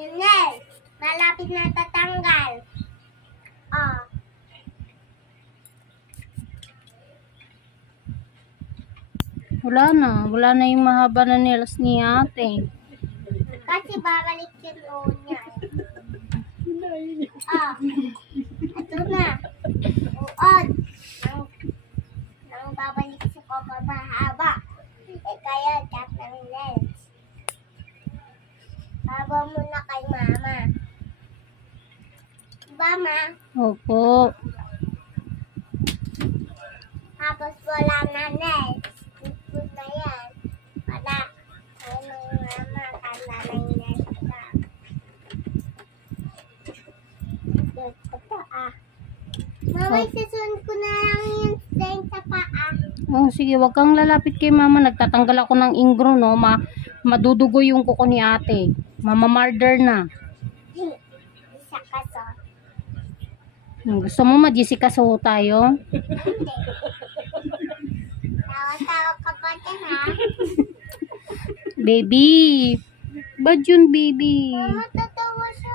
Yung nails, malapit na tatanggal. Oh. Wala na yung mahaba na nails ni ate. Kasi babalik yung noon niya. Oh. Ito na. Uod. Nang babalik si Coco mahaba. Kaya cut ng nails. Haba muna kay mama. Diba, ma? Opo. Tapos wala na nails. Good na yan. Para kay mama, tanda na yung nails ka. Ito pa, Mama, isasunod ko na lang yung stain sa paa. Oh, sige, wag kang lalapit kay mama. Nagtatanggal ako ng ingro, no? Madudugo yung kuko ni ate. Mama-murder na. Isa kaso. Gusto mo ma-Jessica so tayo? Hindi. Tawa-tawa ka pa din, ha? Baby. Ba't yun, baby? Mama, tatawa siya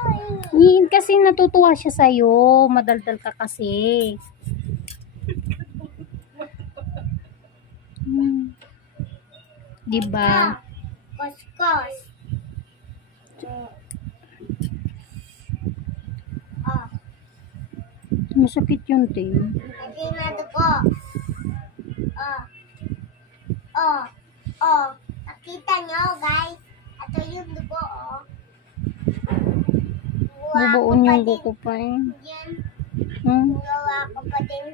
eh. Kasi natutuwa siya sa'yo. Madaldal ka kasi. Diba? Kuskus. Oh. Masakit yun, te. Hindi na dugo. Oh. Nakita nyo, guys? Ito yung dugo, oh. Bubuon yung buko pa eh. Yan. Hmm? Gawa ko pa din.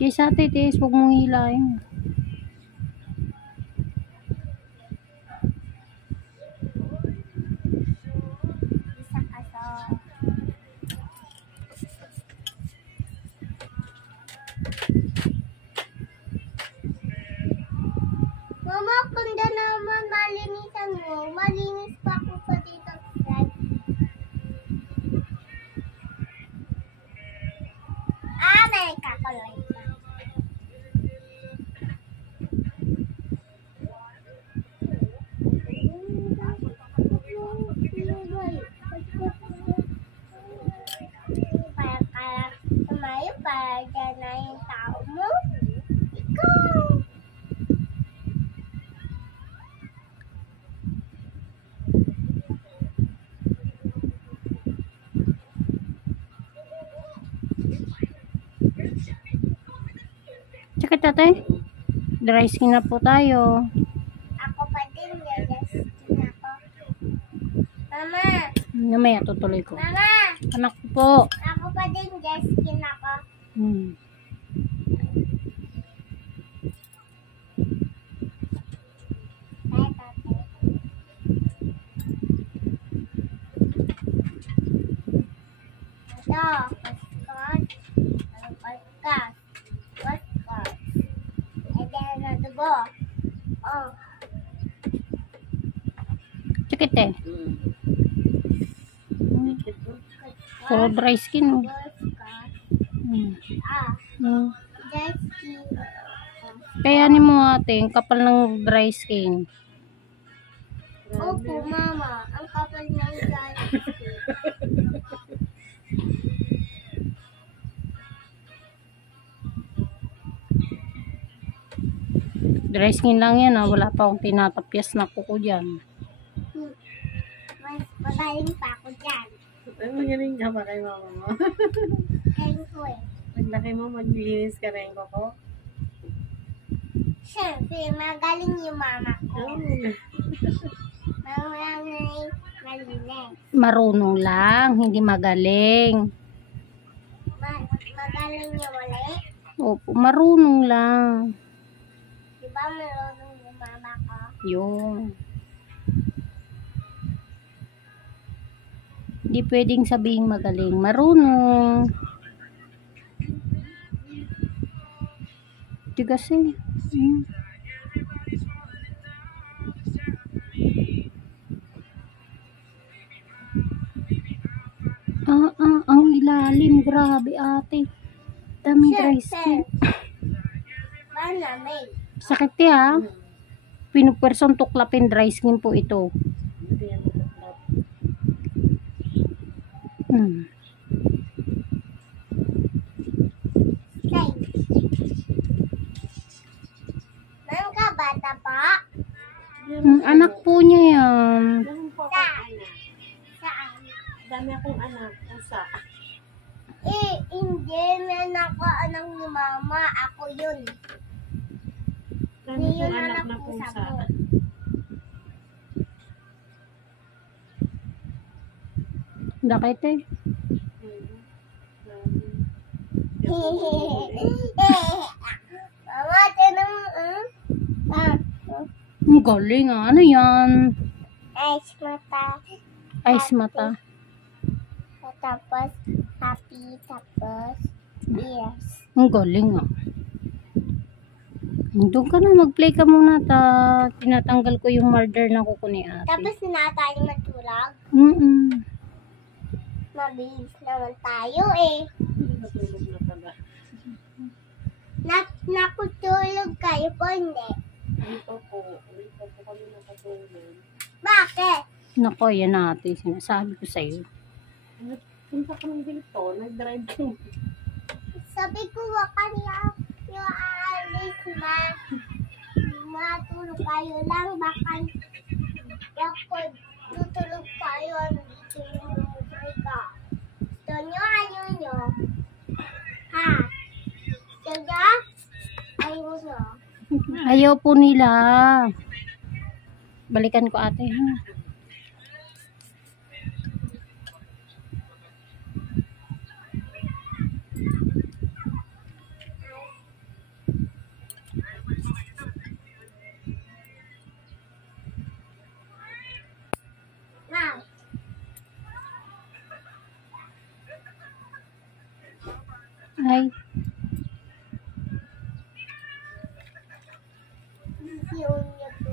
Kaysa ate, tes, huwag mong hilahin. Isa kaso. Mama, kunda naman malinisan mo. Malinis pa ako sa dito. May kakaloy pa. Para tumayo, para dyan na yung tao mo. Ikaw! Sakit ate. Dry skin na po tayo. Ako pa din, yes, ako. Mama! Namaya tutuloy ko. Mama! Anak ko po. Ako pa din, yes, skin ako. Ay, tatay. Ito, kuskus. Ang kuskus. Kuskus. E dyan na dugo. Oh. Sakit eh. Puro dry skin oh. Kuskus. Dry skin. Kaya ni mo ate, ang kapal ng dry skin. Opo, mama. Ang kapal ng dry skin. Dry skin lang yan wala pa akong tinatapyas na kuko dyan. Mas magaling pa ako dyan. Ay, magaling ka pa kay mama mo. Galing ko eh. Paglaki mo, maglinis ka rin ko. Siyempre, magaling yung mama ko. Magaling malinis. Marunong lang, hindi magaling. Magaling yung wali. Opo, marunong lang. Diba marunong yung mama ko? Yung. Hindi pwedeng sabihin magaling. Marunong. Di kasi. Ang ilalim. Grabe ate. Daming dry skin. Paano, May? Sakit ha. Pinupersong tuklapin dry skin po ito. Say. Meron ka bata pa? Anak po niya yan. Meron po akong anak. Saan? Dami akong anak. Pusa. Hindi. Meron ako anak ni mama. Ako yun. Dami Hindi yun akong anak na anak ko pusa. sa mo. Dakit eh. Mama, tinang Ang galing ah. Ano yan? ice mata. Ice mata. Tapos, happy. Tapos, ears. Ang galing ah. Doon ka na, mag-play ka muna tinatanggal ko yung murder na kuko ni ate. Tapos, sinatayo matulog. Mabilis naman tayo eh. Natulog na pala. Nakutulog kayo po, hindi. Hindi pa po. Hindi pa po kami nakatulog. Bakit? Nako, yan ate. Sinasabi ko sa'yo. Punta kami dito. Nag-drive ko. Sabi ko, kanya yung aalis matulog kayo lang. Baka yakod tutulog kayo. Dito yung ka. Gusto nyo, ayaw nyo. Ha? Gusto nyo? Ayaw nyo. Ayaw po nila. Balikan ko ate ha. Ma'am. Ay, Yun niya po.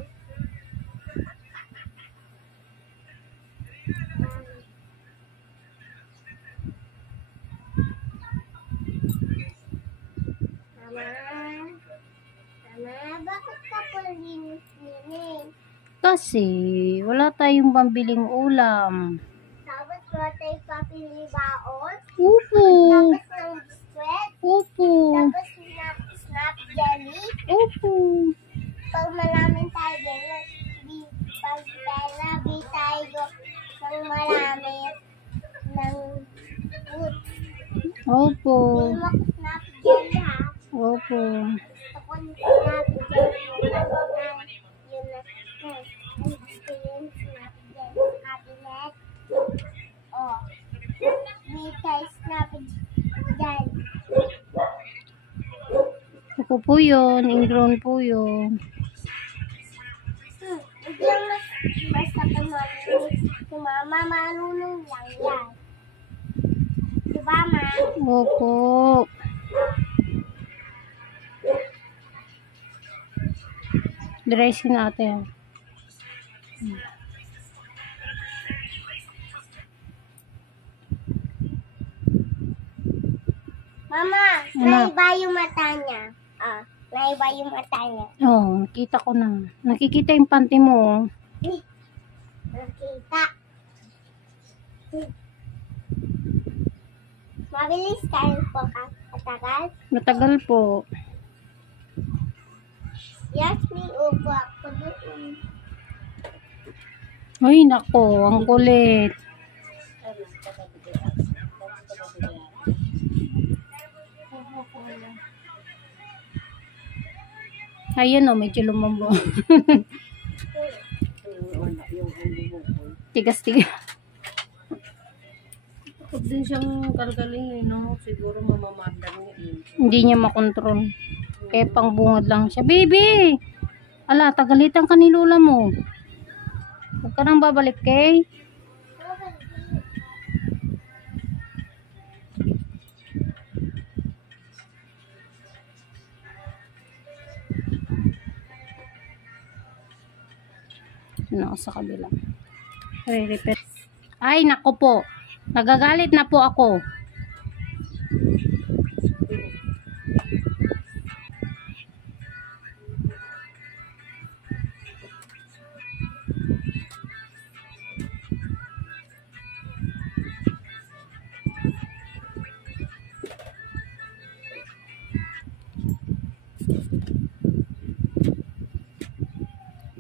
Mama. Mama, bakit ka po linis-linis? kasi wala tayong pambiling ulam. Tapos wala tayo papili baon. Opo. Tapos ng biskwit. Opo. Tapos snap jelly. Opo. Pag maraming tayo ganyan, pag bi tayo ng marami ng food. Opo. Hindi mo ako snap jelly ha. Opo. Gusto ko ng snap jelly. Yun na. Gusto yung snap jelly. Cabinet. Oh. Di tayo snap jelly. Opo po yun. Ingrown po yun. Hindi lang basta si mama marunong lang yan. Diba, ma? Opo. Dressing natin. Mama, Ano? naiba yung mata niya. Naiba yung mata niya. Oh, kita ko na. Nakikita yung panty mo. Oh. Nakita. Mabilis tayo po katagal. Matagal po. Yes, may upo ako doon. Ay, nako. Ang kulit. Ayan o, medyo lumambo. Tigas-tigas. Huwag din siyang kalgaling eh, no? Siguro mamamadang niya eh. Hindi niya makontrol. Kaya pangbungad lang siya. Baby! Ala, tagalitan ka ni Lola mo. Huwag ka nang babalik, kay. Ano ako sa kabila. Re-repeat. Ay, nako po. Nagagalit na po ako.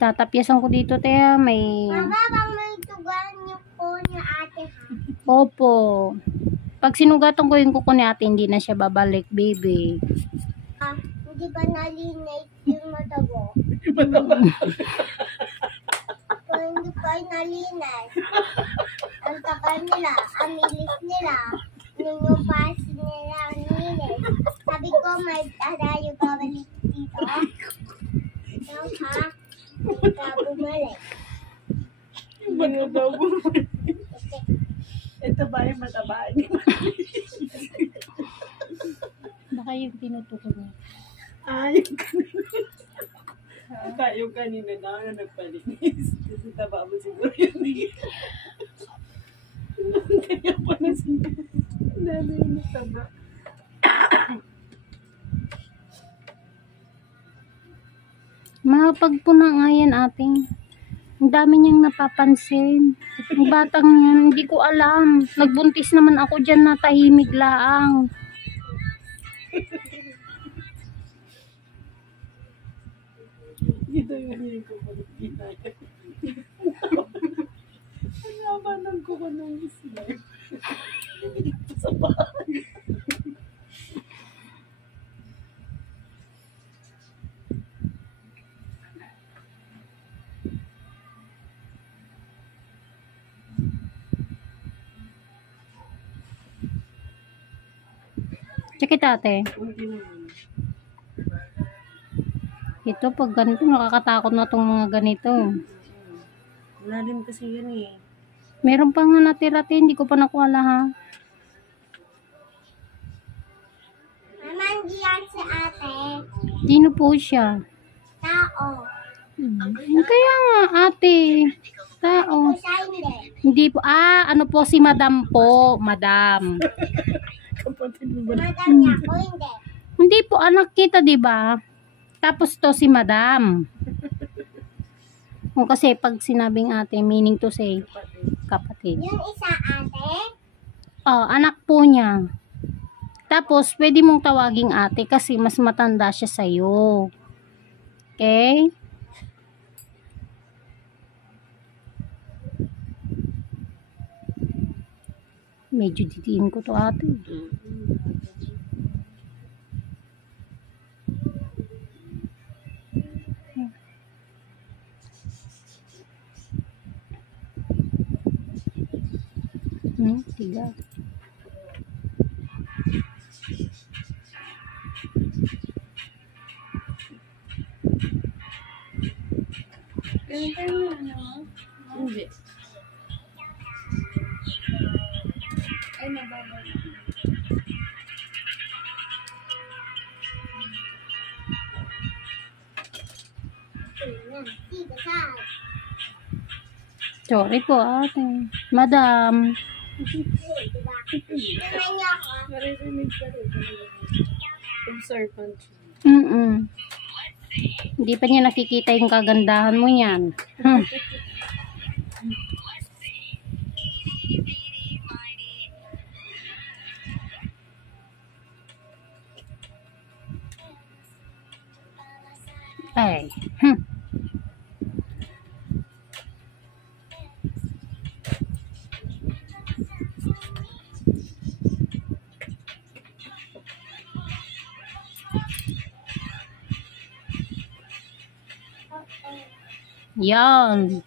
tatapyasan ko dito, te. May... Mababang may tugan niyo po niya ate ha. Opo. Pag sinugatan ko yung kuko ni ate, hindi na siya babalik, baby. Hindi ba nalinate yung matabo? Hindi pa nalinate. Ang takal nila, ang milis nila, yung pas nila ang linis. Sabi ko, may tadayo babalik dito. Ikaw ha? Hindi ka bumalik. Ano daw po? Kasi Ito ba yung mataba? Baka yung tinutuko niya. Yung kanina. Yung kanina na ako nagpalinis. Kasi taba mo siguro yun. Kaya pa na siguro. Dami yung taba. Makapagpuna nga yan, ating. Ang dami niyang napapansin. Ang batang yan, hindi ko alam. Nagbuntis naman ako dyan na tahimik laang. Ito yung hindi ko palit ginaya. Ang haba ng kuko ng slime. Sa bahay. Sakit ate. Hindi naman. Ito pag ganito, nakakatakot na tong mga ganito. Lalim kasi yan eh. Meron pa nga natira-te, hindi ko pa nakuha lahat. Mama, hindi yan si ate. Sino po siya? Tao. Kaya nga, ate. Tao. O siya hindi. Hindi po. Ano po si madam po. Madam. Kapatid mo ba? Madam niya ako hindi. Hindi po, anak kita, di ba? Tapos to si madam. O kasi pag sinabing ate, meaning to say, kapatid. Yung isa ate. Anak po niya. Tapos, pwede mong tawaging ate kasi mas matanda siya sa'yo. Okay? Medyo didiin ko to ate. Tiga. Hindi. Ay, nababa. Sorry po ate. Madam. Diba? Tingnan niyo ako. Maririnig ka rin. Observant. Hindi pa niya nakikita yung kagandahan mo yan. Ay. Yan.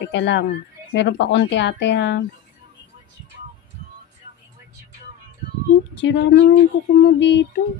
Teka lang. Meron pa konti ate ha. Sira na yung kuko mo dito.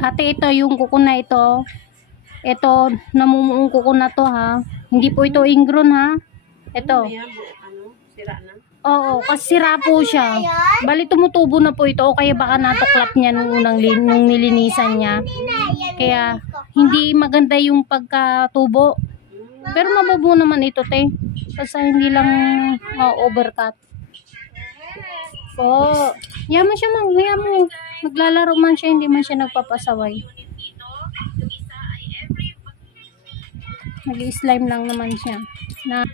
Ate, ito yung kuko na ito. Ito, namumuong kuko na to ha. Hindi po ito ingrown ha. Ito. Ano, sira na. Oo, kasi sira po siya. Bali tumutubo na po ito o kaya baka natuklap niya nung nung nilinisan niya. Kaya hindi maganda yung pagkatubo. Pero mabubuo naman ito, te. Kasi hindi lang overcut. Po. Hiya mo siya, mang. Hiya mo. Naglalaro man siya, hindi man siya nagpapasaway. Nag-slime lang naman siya. Na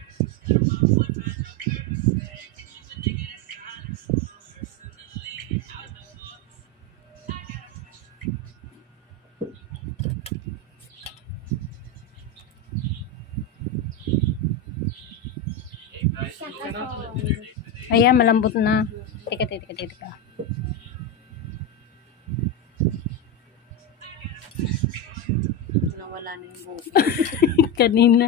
ayan, malambot na. Teka. Nawala na yung buhok. Kanina.